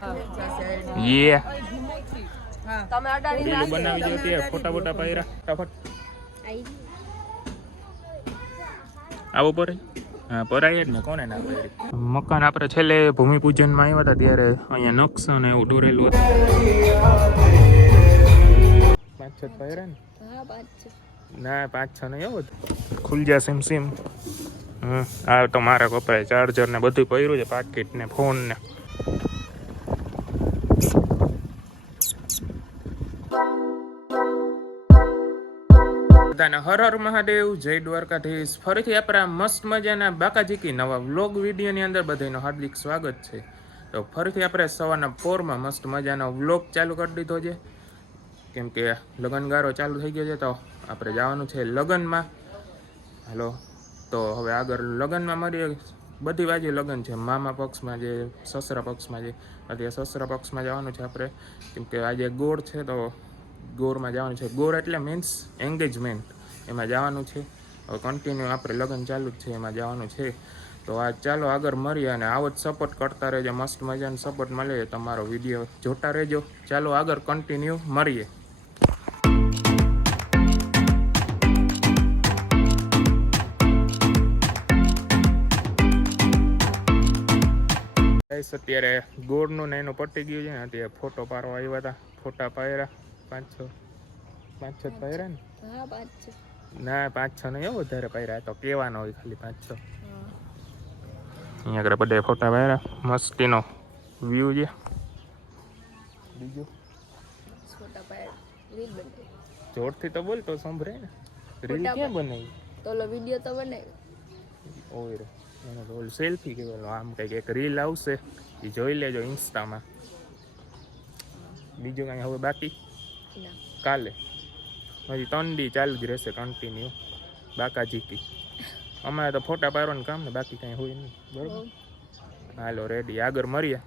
યે રીલ બનાવી દો તે ફોટા ફોટા પાયરા ફટાફટ આવો પર હા પરાય જ ને કોને ના પાયરી મકાન આપણે છેલ્લે ભૂમિપૂજનમાં આવ્યા હતા ત્યારે અહીંયા નકશો ને એવું દોરેલું હતું 5-6 પાયરા ને હા 5-6 ના 5-6 નહીં એવું ખુલ જા સિમ સિમ આ તો મારા કપડાય ચાર્જર ને બધું પડ્યું છે પાકીટ ને ફોન ને હર હર મહાદેવ જય દ્વારકાધીશ ફરીથી આપણા મસ્ત મજાના બાકાજીકી નવા વ્લોગ વિડીયોની અંદર બધાનું હાર્દિક સ્વાગત છે તો ફરીથી આપણે સવારના પોરમાં મસ્ત મજાનો વ્લોગ ચાલુ કરી દીધો છે કેમ કે લગ્નગારો ચાલુ થઈ ગયો છે તો આપણે જવાનું છે લગ્નમાં હાલો તો હવે આગળ લગ્નમાં મળીએ બધી બાજુ લગ્ન છે મામા પક્ષમાં જે સસરા પક્ષમાં જે અત્યારે સસરા પક્ષમાં જવાનું છે આપણે કેમ કે આજે ગોળ છે તો ગોળમાં જવાનું છે ગોળ એટલે મીન્સ એન્ગેજમેન્ટ એમાં જવાનું છે હવે કન્ટિન્યુ આપણે લગ્ન ચાલુ જ છે એમાં જવાનું છે તો આ ચાલો આગળ મળીએ અને આવો જ સપોર્ટ કરતા રહેજો મસ્ત મજાનો સપોર્ટ મળે તમારો વિડીયો જોતા રહેજો ચાલો આગળ કન્ટિન્યુ મળીએ અત્યારે ગોળનું ને એનું પટી ગયું છે ને અત્યારે ફોટો પાડવા આવ્યા હતા ફોટા પાડ્યા 5-6 પાયરા ને હા 5-6 ના 5-6 નહીં એવું વધારે પાયરા તો કેવાનો હોય ખાલી 5-6 અહીંયા આગળ બધા ફોટા પાડ્યા મસ્તીનો વ્યૂ છે બીજું ફોટા પાડ્યા રીલ બનાવી જોરથી તો બોલ તો સંભળે ને રીલ ક્યાં બનાવી તો ઓલો વિડિયો તો બનાવી ઓય રે એને તો ઓલ સેલ્ફી કેવો આમ કંઈક એક રીલ આવશે એ જોઈ લેજો ઇન્સ્ટામાં બીજું કાંઈ હવે બાકી કાલે હજી 3 દી ચાલુ જ રહેશે કન્ટિન્યુ બાકાજીકી અમારે તો ફોટા પાડવાનું કામ ને બાકી કાંઈ હોય નહીં બરોબર હાલો રેડી આગળ મળીએ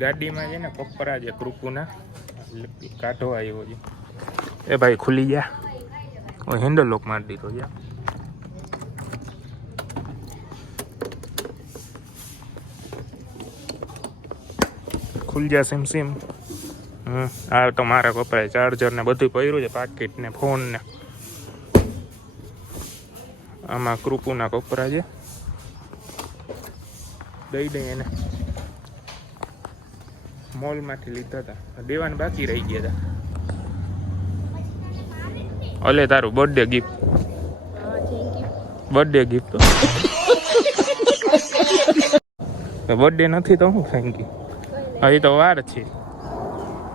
ગાડીમાં છે ને પપ્પરા છે કૃપુના કાઢવા આવ્યો છે એ ભાઈ ખુલી ગયા હેન્ડલ લોક મારી દીધો છે ખુલ જા સિમ સિમ આ તો મારા કપડાય ચાર્જર ને બધું પડ્યું છે પાકીટ ને ફોન ને આમાં કૃપુના કપડા છે દઈ દઈ એને મોલમાંથી લીધા હતા દેવાન બાકી રહી ગયા હતા અલે તારું બર્થડે ગિફ્ટ બર્થડે નથી તો હું થેન્ક યુ હજી તો વાર છે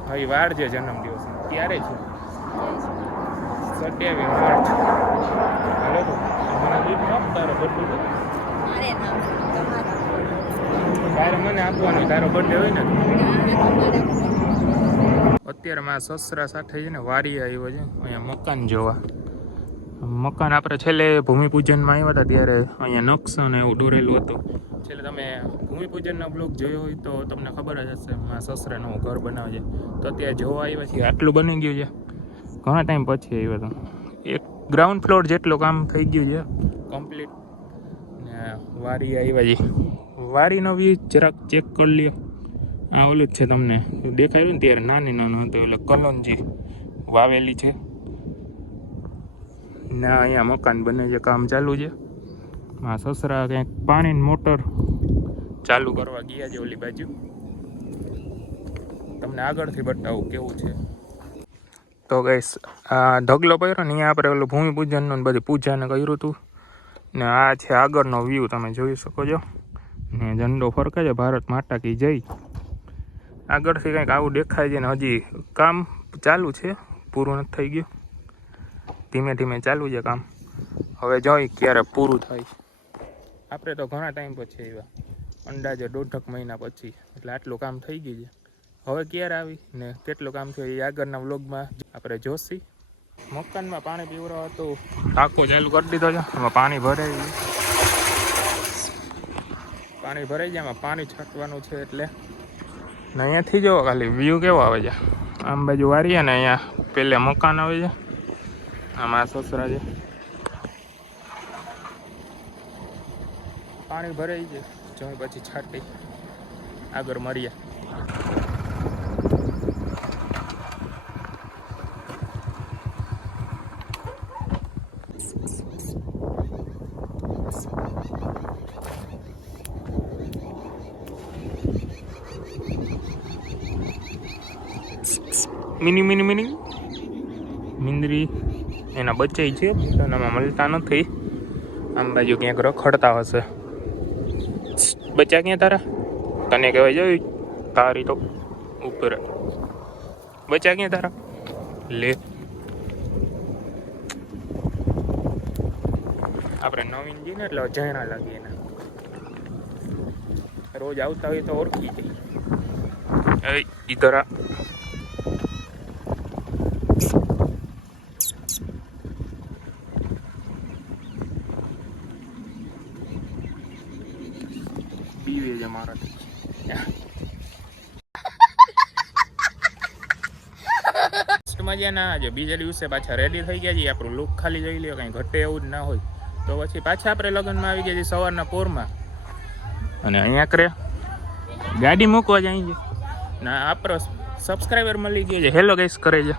હજી વાર છે જન્મદિવસ ક્યારે છે 27 માર્ચ હાલો તો મને ગિફ્ટ આપ તારો બર્થડે તારે મને આપવાનું તારો બર્થડે હોય ને અત્યારે મારા સસરા સાથે છે ને વારી આવ્યો છે અહીંયા મકાન જોવા મકાન આપણે છેલ્લે ભૂમિપૂજનમાં આવ્યા હતા ત્યારે અહીંયા નકશો ને એવું દોરેલું હતું છેલ્લે તમે ભૂમિપૂજનના બ્લોગ જોયો હોય તો તમને ખબર જ હશે મારા સસરા નવું ઘર બનાવે છે તો ત્યાં જોવા આવ્યા છીએ આટલું બની ગયું છે ઘણા ટાઈમ પછી આવ્યો હતો એક ગ્રાઉન્ડ ફ્લોર જેટલું કામ થઈ ગયું છે કમ્પ્લીટ ને વારી આવ્યા છે વારીનો વ્યૂ જરાક ચેક કરી લ્યો આ ઓલું જ છે તમને દેખાયું ને ત્યારે નાની નાનું હતું એટલે કલોંજી વાવેલી છે ને અહીંયા મકાન બને છે કામ ચાલુ છે મારા સસરા કંઈક પાણીની મોટર ચાલુ કરવા ગયા છે ઓલી બાજુ તમને આગળથી બતાવું કેવું છે તો ગાઈસ આ ઢગલો પડ્યો ને અહીંયા આપણે ઓલું ભૂમિપૂજનનું બધી પૂજાને કર્યું હતું ને આ છે આગળનો વ્યૂ તમે જોઈ શકો છો ને ઝંડો ફરકે છે ભારત માતા કી જય આગળથી કંઈક આવું દેખાય છે ને હજી કામ ચાલુ છે પૂરું નથી થઈ ગયું ધીમે ધીમે ચાલુ છે કામ હવે જોઈ ક્યારે પૂરું થાય આપણે તો ઘણા ટાઈમ પછી આવ્યા અંદાજે 1.5 મહિના પછી એટલે આટલું કામ થઈ ગયું છે હવે ક્યારે આવી ને કેટલું કામ થયું એ આગળના વ્લોગમાં આપણે જોશી મકાનમાં પાણી પીવડાવવા તો ટાંકો ચાલુ કરી દીધો છે એમાં પાણી ભરાઈ જાય એમાં પાણી છાંટવાનું છે એટલે ને અહીંયાથી જો ખાલી વ્યૂ કેવો આવે છે આમ બાજુ વારીએ ને અહીંયા પેલે મકાન આવે છે આમાં સસરા છે પાણી ભરાઈ છે જો પછી છાંટી આગળ મળીએ. મિની મિંદરી એના બચ્ચા છે, પોતાનામાં મળતા નથી. આમ બાજુ ક્યાંક રખડતા હશે. બચ્ચા ક્યાં તારા? તને કહેવાય જોઈ તારી તો ઉપર. બચ્ચા ક્યાં તારા? લે આપણે નવીન જઈએ ને એટલે અજાણા લાગીએ ને. રોજ આવતા હોય તો ઓળખી જાય. ઈધર આ પીવે છે મારાથી. મજાના આજે બીજા દિવસે પાછા રેડી થઈ ગયા છીએ. આપણું લુક ખાલી જોઈ લ્યો, કંઈ ઘટે એવું જ ના હોય. તો પછી પાછા આપણે લગ્નમાં આવી ગયા છીએ સવારના પોરમાં. અને અહીંયા કરે ગાડી મૂકવા જાય છે ના આપણો સબસ્ક્રાઈબર મળી ગયો છે. હેલો ગાઈસ કરે છે.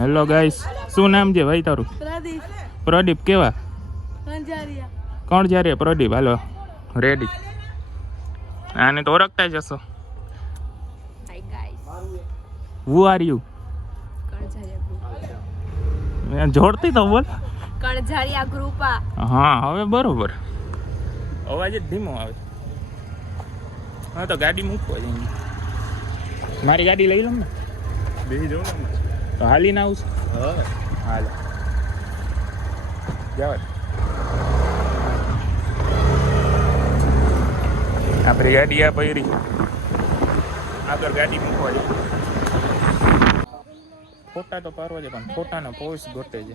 Hello guys. શું નામ છે ભાઈ તારું? પ્રદીપ. કેવા? કોણ જ્યારે પ્રદીપ? હાલો રેડી. આને તો ઓળખતા જ હશો. Who are you? જોડતી તો બોલ. કણઝારિયા ગ્રુપા. હા હવે બરોબર. અવાજ જ ધીમો આવે. હા તો ગાડી મૂકવા જઈએ. મારી ગાડી લઈ લઉં ને. બેસી જાઉં ને તો હાલીને આવશે. હા હાલ જાવ. આપણી ગાડી આ પૈરી આગળ ગાડી મૂકવા જઈએ. ફોટા તો પાડવા છે પણ ફોટાનો પોઝ ગોતે છે.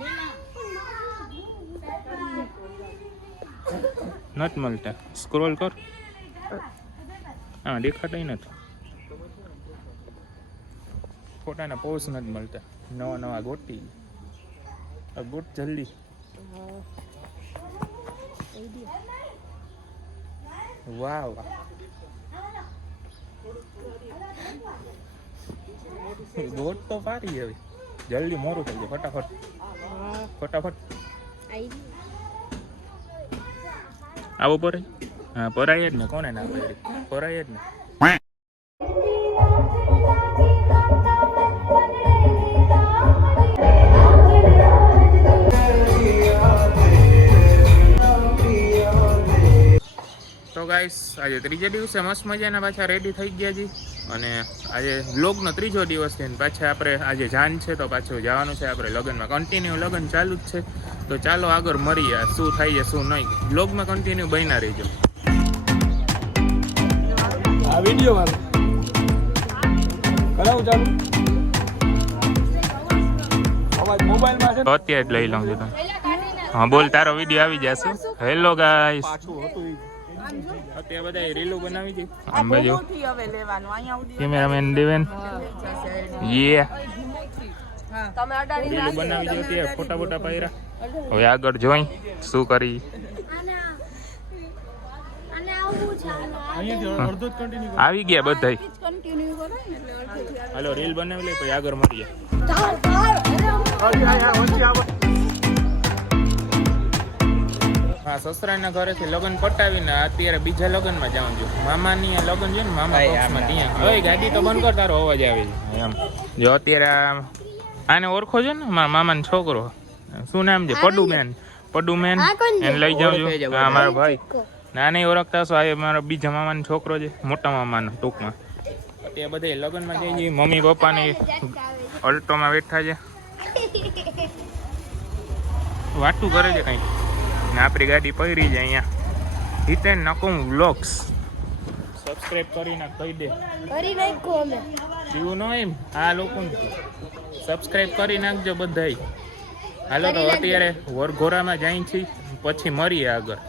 નથી મળતા. સ્ક્રોલ કર. હા દેખાતા નથી. ફોટાના પોઝ નથી મળતા. નવા ગોતી ગોટ જલ્દી. વાહ વાહ. ગોટ તો પારી હવે. જલ્દી મોરું થઈ જાય. ફટાફટ. આવો પરાય. હા પરાય જ ને. કોને ના પડી? પરાય જ ને. તો ગાઈસ આજે ત્રીજા દિવસે મસ્ત મજાના પાછા રેડી થઈ ગયા છીએ. અને આજે વ્લોગનો ત્રીજો દિવસ છે. પાછા આપણે આજે જાન છે તો પાછું જવાનું છે આપણે લગ્નમાં. કન્ટિન્યુ લગ્ન ચાલુ જ છે. તો ચાલો આગળ મળીએ શું થાય છે શું નહીં. વ્લોગમાં કન્ટિન્યુ બન્યા રહીજો. આ વિડીયોમાં કરાવું ચાલુ. અવાજ મોબાઈલમાં છે. અત્યારે જ લઈ લઉં છું તમે. હા બોલ. તારો વિડીયો આવી જશે. Hello guys. અત્યારે બધા રીલો બનાવી છે. આમ બાજુ કેમેરામેન દેવેન. યે રીલો બનાવી છે. અત્યારે ફોટા પાડ્યા. હવે આગળ જોઈ શું કરી. આવી ગયા બધા. હાલો રીલ બનાવી લે પછી આગળ મળીએ. હા સસરાના ઘરેથી લગ્ન પટાવીને અત્યારે બીજા લગ્નમાં જાઉં છું. મામાની લગ્ન છે ને મામા પક્ષમાં ત્યાં. હવે ગાડી તો બંધ કર, તારો અવાજ આવે છે એમ. જો અત્યારે આને ઓળખો છો ને મારા મામાનો છોકરો. શું નામ છે? પડુમેન. એને લઈ જાઉં છું. હા મારો ભાઈ. ના નહીં ઓળખતા હશો. આ મારો બીજા મામાનો છોકરો છે. મોટા મામાનો ટૂંકમાં. અત્યારે બધા લગ્નમાં જઈ જઈએ. મમ્મી પપ્પાની અલ્ટોમાં બેઠા છે. વાતું કરે છે કંઈક. ને આપણી ગાડી પડી છે અહીંયા. હિતેન નકુમ વ્લોગ્સ સબસ્ક્રાઇબ કરીને કહી દે. કરી નાખો અમે. જીવું ન એમ આ લોકોને સબસ્ક્રાઇબ કરી નાખજો બધાય. હાલો તો અત્યારે વરઘોડામાં જાય છે પછી મળીએ આગળ.